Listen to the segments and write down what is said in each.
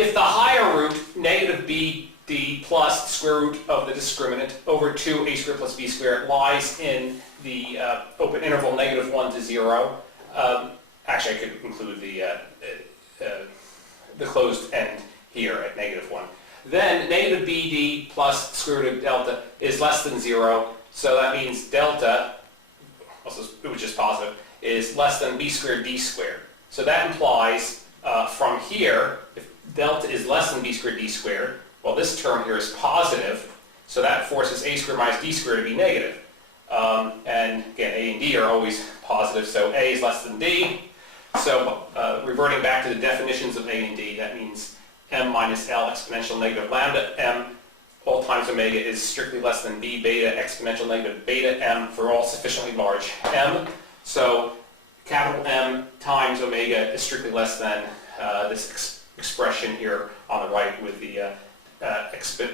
If the higher root, negative bd plus the square root of the discriminant over 2a squared plus b squared, lies in the open interval -1 to 0. Actually, I could include the closed end here at -1. Then negative bd plus the square root of delta is less than 0. So that means delta, also which is positive, is less than b squared d squared. So that implies from here, if delta is less than b squared d squared, well, this term here is positive, so that forces a squared minus d squared to be negative. And again, a and d are always positive, so a is less than d. So reverting back to the definitions of a and d, that means m minus l exponential negative lambda m all times omega is strictly less than b beta exponential negative beta m for all sufficiently large m. So capital M times omega is strictly less than this expression here on the right with the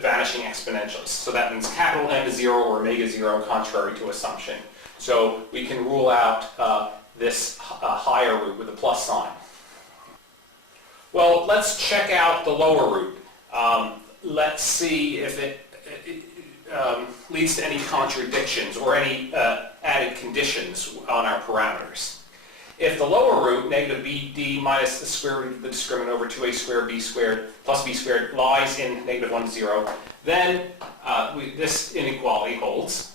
vanishing exponentials. So that means capital M is 0 or omega is 0, contrary to assumption. So we can rule out this higher root with a plus sign. Well, let's check out the lower root. Let's see if it leads to any contradictions or any added conditions on our parameters. If the lower root, negative bd minus the square root of the discriminant over 2a squared b squared plus b squared, lies in -1 to 0, then this inequality holds.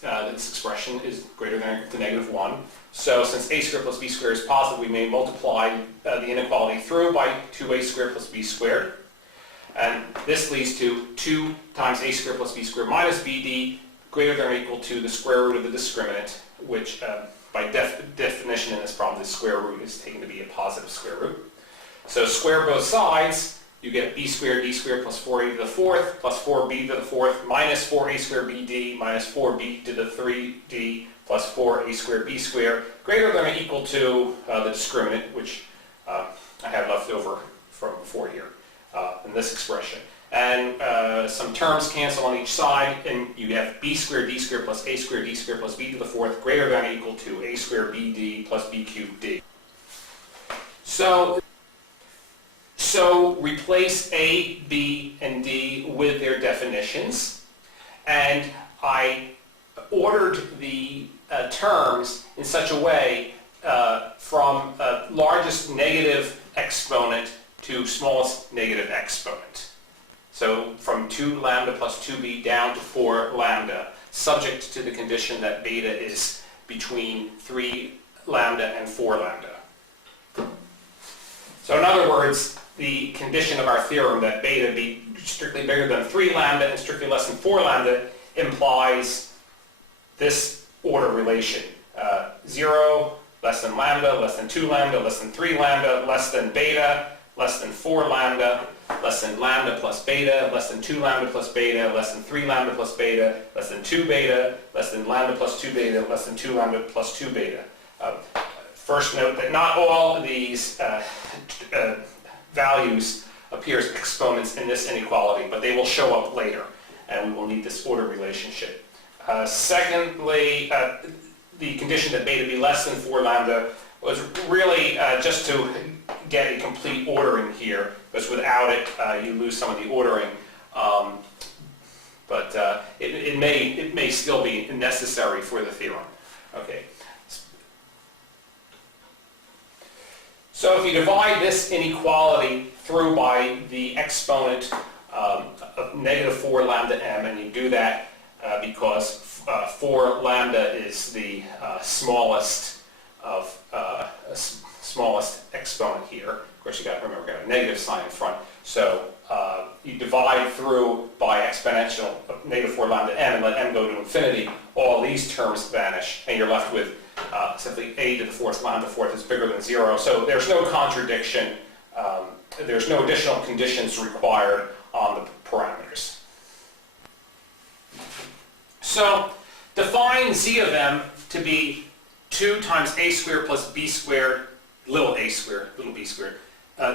This expression is greater than to -1. So since a squared plus b squared is positive, we may multiply the inequality through by 2a squared plus b squared. And this leads to 2 times a squared plus b squared minus bd greater than or equal to the square root of the discriminant, which by definition in this problem, the square root is taken to be a positive square root. So square both sides, you get b squared d squared plus 4a to the 4th plus 4b to the 4th minus 4a squared bd minus 4b to the 3d plus 4a squared b squared greater than or equal to the discriminant, which I have left over from before here in this expression. And some terms cancel on each side, and you have b squared d squared plus a squared d squared plus b to the 4th greater than or equal to a squared bd plus b cubed d. So replace a, b, and d with their definitions, and I ordered the terms in such a way from largest negative exponent to smallest negative exponent. So from 2 lambda plus 2b down to 4 lambda, subject to the condition that beta is between 3 lambda and 4 lambda. So in other words, the condition of our theorem that beta be strictly bigger than 3 lambda and strictly less than 4 lambda implies this order relation. 0, less than lambda, less than 2 lambda, less than 3 lambda, less than beta, less than 4 lambda, less than lambda plus beta, less than 2 lambda plus beta, less than 3 lambda plus beta, less than 2 beta, less than lambda plus 2 beta, less than 2 lambda plus 2 beta. First note that not all of these values appear as exponents in this inequality, but they will show up later, and we will need this order relationship. Secondly, the condition that beta be less than 4 lambda was really just to get a complete ordering here, because without it you lose some of the ordering. But it may still be necessary for the theorem. Okay. So if you divide this inequality through by the exponent of -4 lambda m, and you do that because 4 lambda is the smallest exponent here. Of course, you got to remember, we've got a negative sign in front. So you divide through by exponential of -4 lambda m and let m go to infinity. All these terms vanish, and you're left with simply a to the 4th lambda 4th is bigger than 0. So there's no contradiction. There's no additional conditions required on the parameters. So define z of m to be 2 times a squared plus b squared, little a squared, little b squared,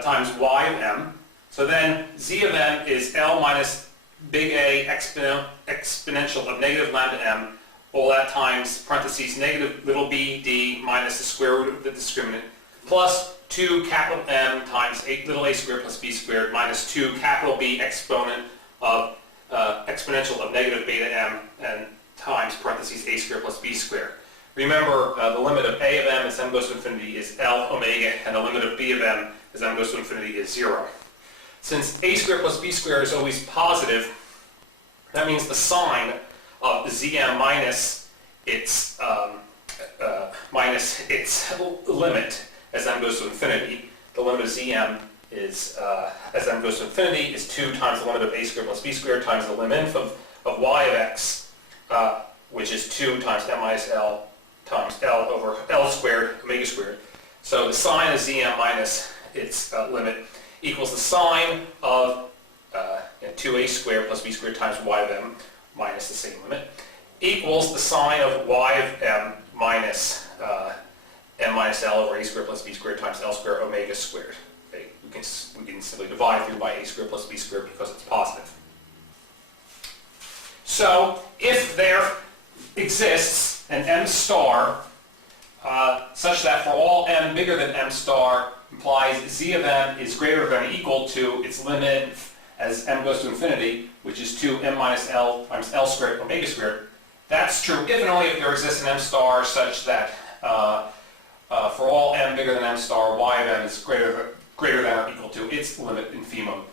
times y of m. So then z of m is L minus big A exponential of negative lambda m, all that times parentheses negative little b d minus the square root of the discriminant, plus 2 capital M times little a squared plus b squared minus 2 capital B exponent of exponential of negative beta m and times parentheses a squared plus b squared. Remember, the limit of a of m as m goes to infinity is L omega, and the limit of b of m as m goes to infinity is 0. Since a squared plus b squared is always positive, that means the sign of Zm minus its limit as m goes to infinity. The limit of Zm is, as m goes to infinity, is 2 times the limit of a squared plus b squared times the lim inf of y of x, which is 2 times m minus L times L over L squared, omega squared. So the sign of Zm minus its limit equals the sign of 2a squared plus b squared times y of m minus the same limit equals the sign of y of m minus m minus L over a squared plus b squared times L squared omega squared. Okay? We can simply divide through by a squared plus b squared because it's positive. So if there exists an m star such that for all m bigger than m star implies z of m is greater than or equal to its limit as m goes to infinity, which is 2m minus L times L squared omega squared. That's true if and only if there exists an m star such that for all m bigger than m star, y of m is greater than or equal to its limit infimum,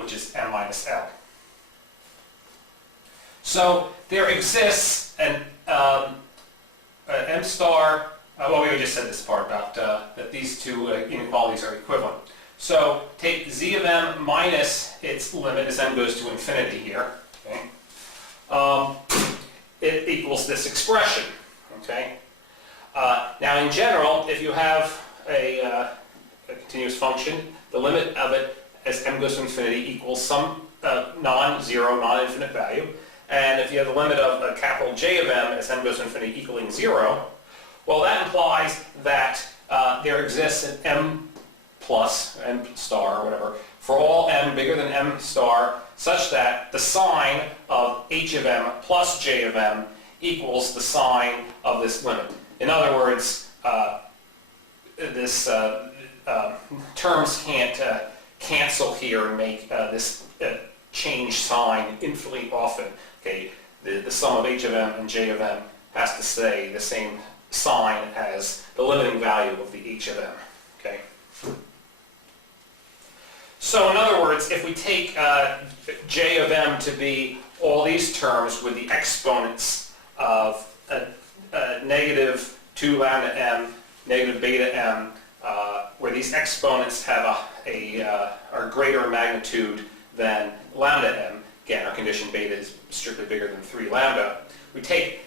which is m minus L. So there exists an m star, well, we just said this part about that these two inequalities are equivalent. So take z of m minus its limit as m goes to infinity here. Okay? It equals this expression. Okay? Now in general, if you have a continuous function, the limit of it as m goes to infinity equals some non-zero, non-infinite value. And if you have the limit of a capital J of m as m goes to infinity equaling 0, well, that implies that there exists an m plus, m star, or whatever, for all m bigger than m star, such that the sign of h of m plus j of m equals the sign of this limit. In other words, terms can't cancel here and make this change sign infinitely often. Okay, the sum of h of m and j of m has to stay the same sign as the limiting value of the h of m. Okay. So in other words, if we take j of m to be all these terms with the exponents of negative 2 lambda m, negative beta m, where these exponents have are greater in magnitude than lambda m, again our condition beta is strictly bigger than 3 lambda, we take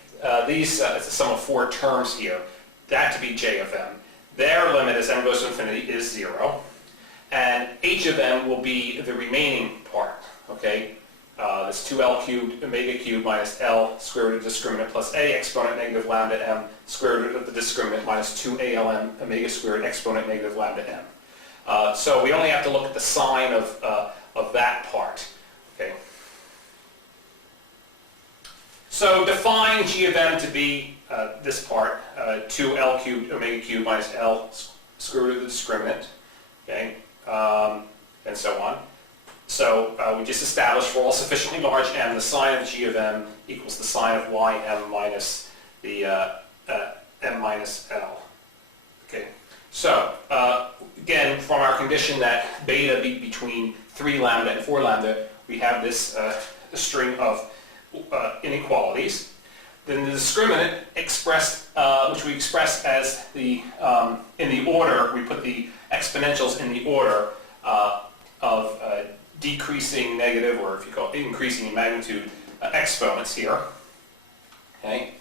these, it's a sum of 4 terms here, that to be j of m. Their limit as m goes to infinity is 0. And h of m will be the remaining part, okay? This 2l cubed omega cubed minus L square root of the discriminant plus a exponent negative lambda m square root of the discriminant minus 2alm omega squared exponent negative lambda m. So we only have to look at the sign of that part, okay? So define g of m to be this part, 2l cubed omega cubed minus L square root of the discriminant, okay? And so on. So we just established for all sufficiently large m, the sign of g of m equals the sign of ym minus the m minus L. Okay. So again, from our condition that beta be between 3 lambda and 4 lambda, we have this string of inequalities. Then the discriminant expressed, which we express as the in the order, we put the exponentials in the order of decreasing negative, or if you call it increasing in magnitude, exponents here. Okay.